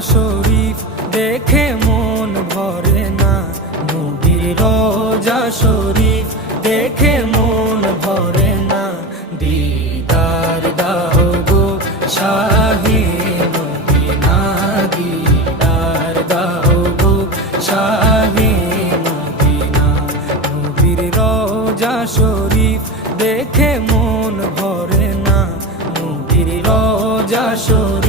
শরীফ দেখে মন ভরে না, নবীর রোজা শরীফ দেখে মন ভরে না। দিদার দাও গো শাহে মদিনা, দিদার দাও গো শাহে মদিনা। নবীর রোজা শরীফ দেখে মন ভরে না, নবীর রোজা শরীফ